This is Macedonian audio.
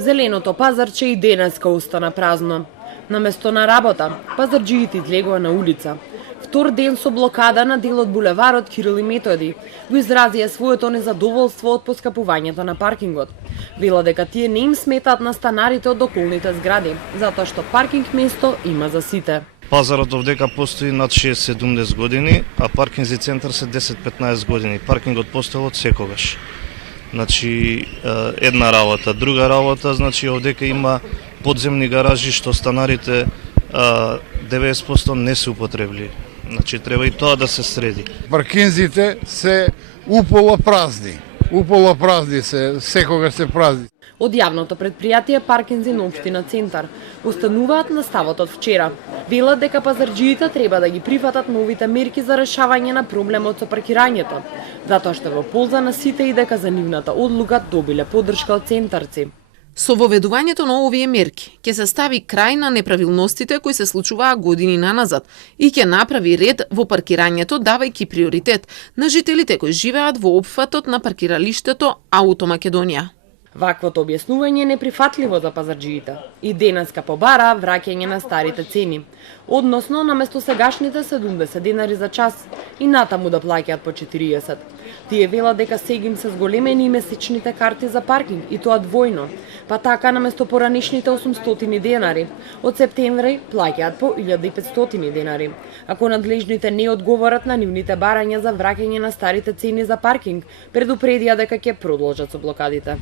Зеленото пазарче и денеска остана празно. На место на работа, пазарджиите излегува на улица. Втор ден со блокада на дел од булеварот Кирил и Методи го изразија своето незадоволство од поскапувањето на паркингот. Вела дека тие не им сметаат на станарите од околните згради, затоа што паркинг место има за сите. Пазарот овдека постои над 60-70 години, а паркинзи центар се 10-15 години. Паркингот постои од секогаш. Значи, една работа. Друга работа, значи, овдека има подземни гаражи што станарите 90% не се употребли. Значи, треба и тоа да се среди. Паркинзите се упола празни. Упола празни се, секогаш се празни. Од јавното предпријатие Паркинзи на општина Центар устануваат на ставот од вчера. Велат дека пазарџиите треба да ги прифатат новите мерки за решавање на проблемот со паркирањето, затоа што во полза на сите и дека за нивната одлука добиле поддршка од центарци. Со воведувањето на овие мерки ќе се стави крај на неправилностите кои се случуваа години наназад и ќе направи ред во паркирањето, давајќи приоритет на жителите кои живеат во опфатот на паркиралиштето Ауто Македонија. Ваквото објаснување е неприфатливо за пазарџиите и денеска побара враќање на старите цени, односно наместо сегашните 70 денари за час и натаму да плаќаат по 40. Тие велат дека сега им се зголемени месечните карти за паркинг и тоа двојно, па така наместо поранешните 800 денари, од септември плаќаат по 1500 денари. Ако надлежните не одговорат на нивните барања за враќање на старите цени за паркинг, предупредија дека ќе продолжат со блокадите.